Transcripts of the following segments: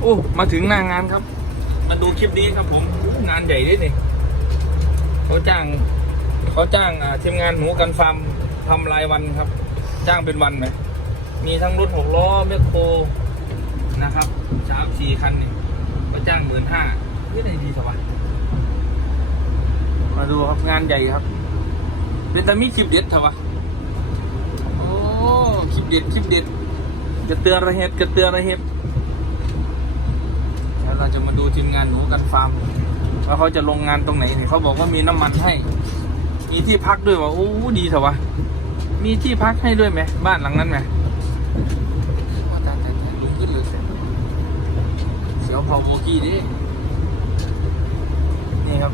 โอ้มาถึงหน้างานครับ มาดูคลิปนี้ครับผมงานใหญ่ด้วยนี่เขาจ้างเขาจ้างอ่าทีมงานหนูกันฟาร์มทำรายวันครับ จ้างเป็นวันไหมมีทั้งรถหกล้อแมคโครนะครับสามสี่คันนี่ก็จ้างหมื่นห้านี่ไหนดีสวะมาดูครับงานใหญ่ครับ เป็นตามีคลิปเด็ดเถอะวะโอ้คลิปเด็ดคลิปเด็ดกระเตือระเห็ดกระเตือระเห็ด เราจะมาดูทีมงานหนูกันฟาร์มว่าเขาจะลงงานตรงไหนเนี่ยเขาบอกว่ามีน้ำมันให้ มีที่พักด้วยว่ะโอ้ดีเถอะวะมีที่พักให้ด้วยไหมบ้านหลังนั้นไหมลุงขึ้นเลยเสียวพอโบกี้ดินี่ครับ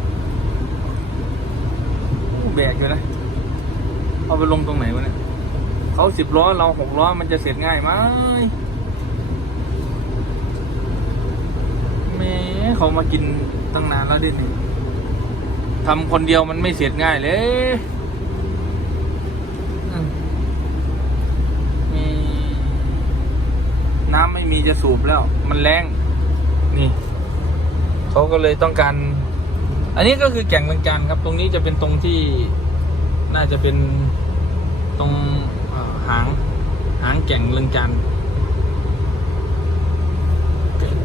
โอ้แบกอยู่นะเอาไปลงตรงไหนวะเนี่ยเขาสิบล้อเราหกล้อมันจะเสร็จง่ายไหม แหม่ เขามากินตั้งนานแล้วดินี่ทำคนเดียวมันไม่เสร็จง่ายเลยอืมมีน้ำไม่มีจะสูบแล้ว มันแรงนี่เขาก็เลยต้องการ อันนี้ก็คือแก่งเมืองการครับ ตรงนี้จะเป็นตรงที่น่าจะเป็นตรงเอ่อหางหางแก่งเมืองการ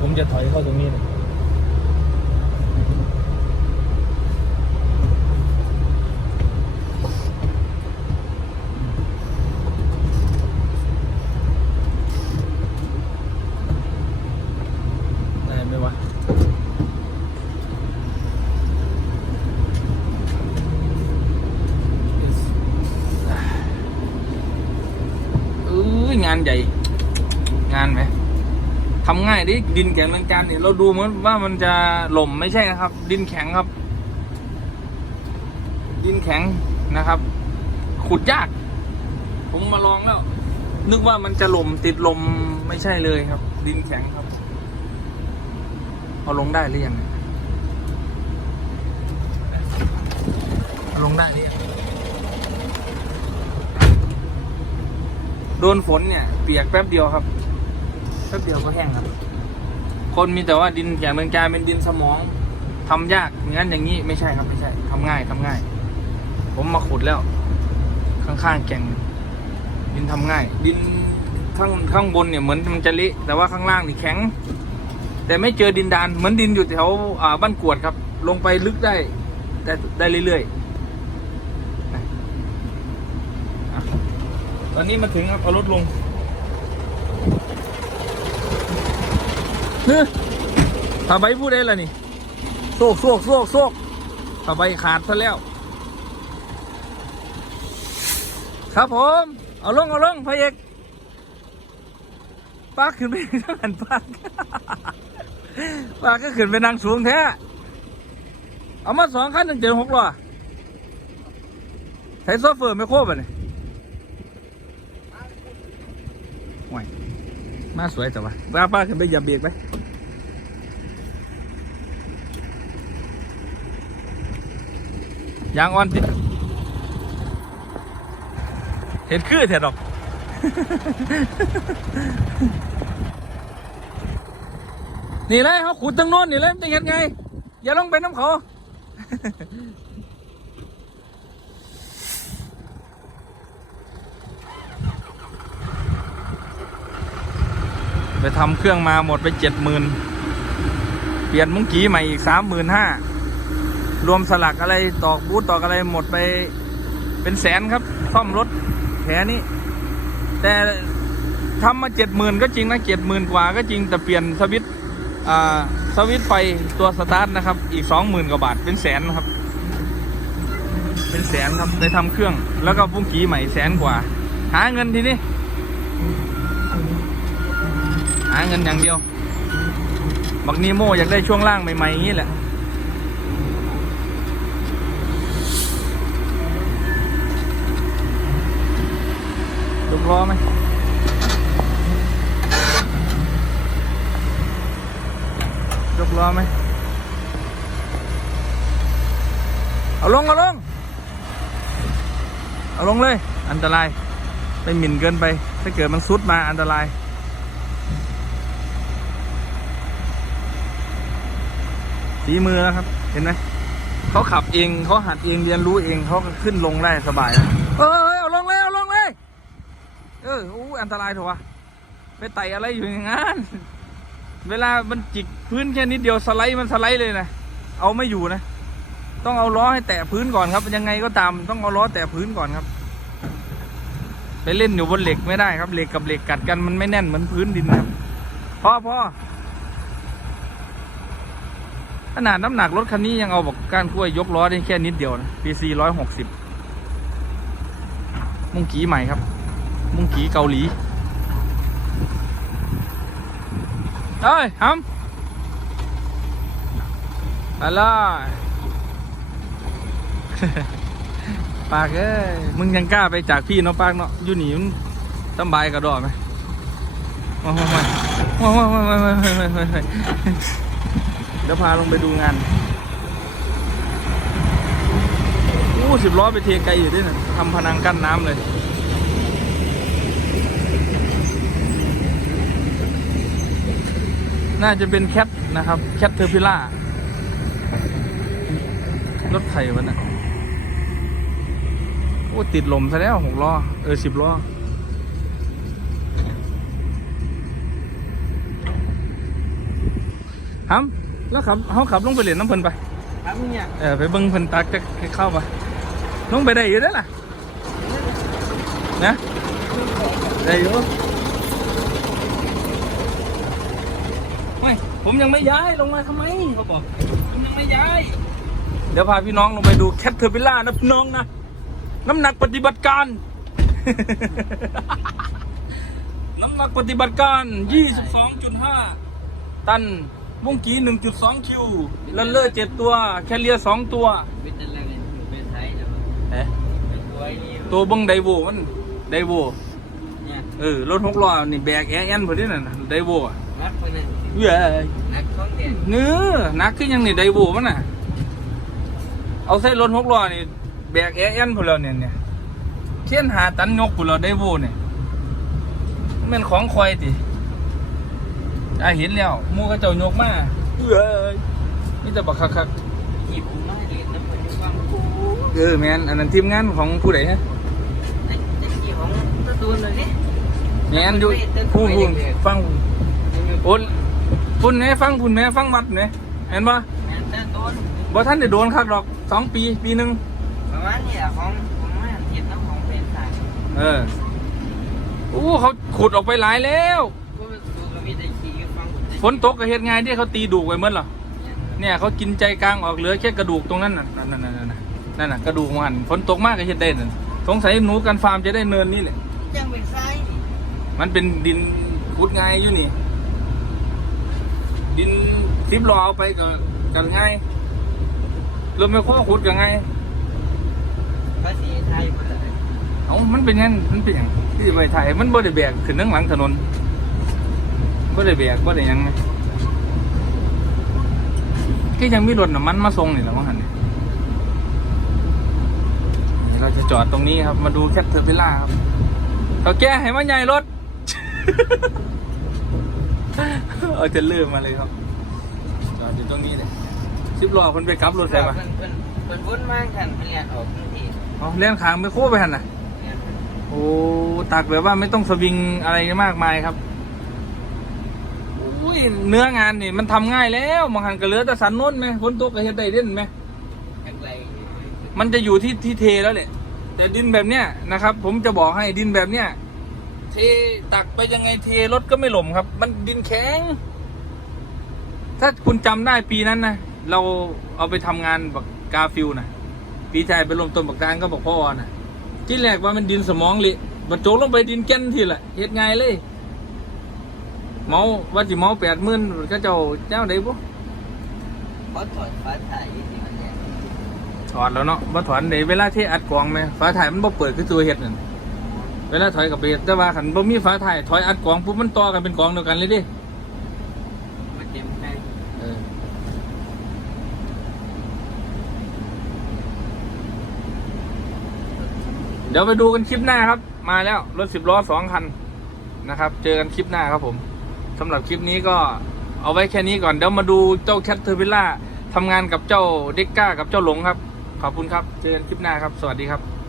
ผมจะถอยเข้าตรงนี้เลย ได้ไหมวะ เอ้ยงานใหญ่ งานไหมทำง่ายดิดินแข็งเมืองการเนี่ยเราดูเหมือนว่ามันจะหล่มไม่ใช่นะครับ ดินแข็งครับ ดินแข็งนะครับ ขุดยาก ผมมาลองแล้ว นึกว่ามันจะหล่มติดลมไม่ใช่เลยครับ ดินแข็งครับเอาลงได้หรือยังเอาลงได้หรือยัง โดนฝนเนี่ย เปียกแป๊บเดียวครับ แป๊บเดียวก็แห้งครับ คนมีแต่ว่าดินแข็งเมืองการเป็นดินสมองทำยากอย่างนั้นอย่างนี้ไม่ใช่ครับไม่ใช่ทำง่ายทำง่าย ผมมาขุดแล้ว ข้างๆแก่งดินทำง่าย ดินข้างข้างบนเนี่ยเหมือนมันจะเละแต่ว่าข้างล่างนี่แข็ง แต่ไม่เจอดินดานเหมือนดินอยู่แถวอ่าบ้านกวดครับ ลงไปลึกได้ได้ได้เรื่อยๆนะอะ ตอนนี้มาถึงครับเอารถลงเฮ้ยผ้าใบพูดได้ล้วนี่โซกโซกโซกโซกผ้าใบขาดซะแล้ว ครับผม เอาลง เอาลงพระเอกปากขึ้นไปทางหันปากปากก็ขึ้นไปนั่งสูงแท้ เอามาสองคันหนึ่งเจ็ดหกล้อใช้โซเฟอร์ไม่โคบอะเนี่ยห่วย มาสวยแต่ว่าป้าป้าขึ้นไปอย่าเบรกไปยางอ่อนติดเห็นคือเถอะดอก นี่เลยเขาขุดตั้งโน้นนี่เลยมันจะเห็นไง อย่าลงไปน้ำเขา ไปทำเครื่องมาหมดไปเจ็ดหมื่นเปลี่ยนมุ้งกีใหม่อีกสามหมื่นห้ารวมสลักอะไรตอกบูทตอกอะไรหมดไปเป็นแสนครับซ่อมรถแผลนี้ แต่ทำมาเจ็ดหมื่นก็จริงนะเจ็ดหมื่นกว่าก็จริงแต่เปลี่ยนสวิตสวิตไฟตัวสตาร์ทนะครับ อีกสองหมื่นกว่าบาทเป็นแสนครับ เป็นแสนครับได้ทำเครื่อง แล้วก็ปุ้งกีใหม่แสนกว่า หาเงินทีนี้ หาเงินอย่างเดียว บักนีโมอยากได้ช่วงล่างใหม่ๆอย่างนี้แหละ ยกล้อไหมยกล้อไหมเอาลง เอาลง เอาลงเลย อันตราย ไปหมิ่นเกินไป ถ้าเกิดมันซุดมาอันตราย ฝีมือแล้วครับ เห็นไหมเขาขับเองเขาหัดเองเรียนรู้เองเขาก็ขึ้นลงได้สบายเออเอาลงเลยเอาลงเลยเอออู้อันตรายเถอะวะไปไต่อะไรอยู่อย่างนั้นเวลามันจิกพื้นแค่นิดเดียวสไลด์มันสไลด์เลยนะเอาไม่อยู่นะ ต้องเอาล้อให้แตะพื้นก่อนครับ ยังไงก็ตามต้องเอาล้อแตะพื้นก่อนครับ ไปเล่นอยู่บนเหล็กไม่ได้ครับเหล็กกับเหล็กกัดกันมันไม่แน่นเหมือนพื้นดินนะครับพ่อพ่อ ขนาดน้ำหนักรถคันนี้ยังเอาบอกก้านกล้วยยกล้อได้แค่นิดเดียวนะ PC ร้อยหกสิบมุงกีใหม่ครับ มุงกีเกาหลีเอ้ยฮัมอะไรปากเอ้ยมึงยังกล้าไปจากพี่เนาะปากเนาะอยู่หนีมันสำบายกระดอไหมว้าวว้าวว้าวว้าวว้าว ว้าวว้าวว้าวว้าวเดี๋ยวพาลงไปดูงานอู้สิบล้อไปเทไกลอยู่ด้วยนะทำพนังกั้นน้ำเลย น่าจะเป็นแคทนะครับ แคทเทอร์พิล่ารถไถวันน่ะโอ้ติดลมซะแล้วหกล้อ เออสิบล้อฮัม แล้วขับเขาขับลงไปเหรียญน้ำเพิ่นไปครับเนี่ยเออไปเบิ้งเพิ่นตักจะเข้าไปลงไปได้อยู่ได้อล่ะนะได้อยู่ไม่ผมยังไม่ย้ายลงมาทำไมเขาบอกผมยังไม่ย้าย เดี๋ยวพาพี่น้องลงไปดูแคทเทอร์พิล่านะพี่น้องนะน้ำหนักปฏิบัติการ น้ำหนักปฏิบัติการ 22.5 ตัน วงกี1.2คิวลันเลอร์7ตัว แคเรียร์2ตัวเป็นอะไรเนี่ยเป็นไทยจะเอ๊ะเป็นตัวไอ้นี่ตัวเบังไดโวมันไดโวเนี่ยเออรถหกล้อนี่แบกแอร์แอนพอดีน่ะนะไดโวอะนักคนนั้นเว้ยนักท่องเที่ยวเนื้อหนักขึ้นยังนี่ไดโวมันน่ะ เอาใส่รถหกล้อนี่แบกแอร์แอนพอแล้วเนี่ยเนี่ยเทียนหาตันยกพอแล้วไดโวเนี่ยมันเป็นของคอยติ อะเห็นแล้วหมูกระเจ้ายกมาเว้ยนี่จะบักคักๆหยิบมาเรียนน้ำมันความกูเออแมนอันนั้นทีมงานของผู้ใดฮะไอ้เจ้าที่ของตัวตูนเลยเนี่ยแมนอยู่ผู้ผู้ฟังโอนพุ่นแหน่ฟังพุ่นแหน่ฟังวัดแหน่เห็นปะแม่ตัวตูนบ่ท่านได้โดนคักดอกสองปีปีหนึ่งประมาณนี้แหละของของมาเก็บน้ำของเป็นสายเอออู้เขาขุดออกไปหลายแล้ว กูดูก็มีแต่ขี่ฟัง ฝนตกก็เฮ็ดไงที่เขาตีดูกไว้เมื่อหรอเนี่ยเขากินใจกลางออกเหลือแค่กระดูกตรงนั้นน่ะนั่นนั่นนั่นนั่นนั่นน่ะกระดูกมันฝนตกมากก็เฮ็ดได้นั่นสงสัยหนูกันฟาร์มจะได้เนินนี่แหละยังเป็นสายมันเป็นดินขุดง่ายอยู่นี่ ดินซิบล้อเอาไปก็กันง่ายรถไม่โค้ขุดก็ง่ายภาษีไทยหมดเลยเอ้ามันเป็นยังมันเป็นหยังที่ไปถ่ายมันบ่ได้แบกขึ้นทั้งหลังถนน บ่ได้แบกบ่ได้หยังไงก็ยังมีรถน้ำมันมาส่งนี่แหละว่าหันนี่นี่เราจะจอดตรงนี้ครับ มาดูแคทเทอร์พิล่าครับเขาแก้ให้มันใหญ่รถ เอาจะเลื่อมมาเลยครับ จอดอยู่ตรงนี้เลยสิบล้อคนไปกลับรถใช่ปะเป็นเป็นเป็นวุ่นมากกันเรียนออกทันทีอ๋อเลี้ยงขางไปโค้ไปหันน่ะโอ้ตักแบบว่าไม่ต้องสวิงอะไรมากมายครับอุ้ ยเนื้องานนี่มันทำง่ายแล้วมองหันกระเหลือแต่สันโน้นไหมฝนตกก็เฮ็ดได้เด่นไหมอะไรมันจะอยู่ที่ที่เทแล้วแหละแต่ดินแบบเนี้ยนะครับ ผมจะบอกให้ดินแบบเนี้ยเทตักไปยังไงเทรถก็ไม่หล่มครับ มันดินแข็ง ถ้าคุณจำได้ปีนั้นนะเราเอาไปทำงานบักกาฟิลนะปีชายไปลมต้นบักกลางก็บอกพ่อนะที่แรกว่ามันดินสมองเละบรรจงลงไปดินแก่นทีละเฮ็ดไงายเลย เมาว่าจิเมาแปดหมื่นก็เจ้าเจ้าไหนปุ๊เพราะถอดฟ้าถ่ายที่มันเนี่ถอดแล้วเนาะบ่ถอนในเวลาที่อัดกล่องไหมฝาถ่ายมันบ่เปิดคือตัวเฮ็ดนั่นเวลาถอยกับเบรแต่ว่าขันบ่มีฝาถ่ายถอยอัดกล่องปุ๊บมันต่อกันเป็นกล่องเดียวกันเลยดิมันเต็มใจเออเดี๋ยวไปดูกันคลิปหน้าครับ มาแล้วรถสิบล้อสองคันนะครับ เจอกันคลิปหน้าครับผม สำหรับคลิปนี้ก็เอาไว้แค่นี้ก่อน เดี๋ยวมาดูเจ้าแคทเทอร์พิล่าทำงานกับเจ้าเด็กก้ากับเจ้าหลงครับ ขอบคุณครับ เจอกันคลิปหน้าครับ สวัสดีครับ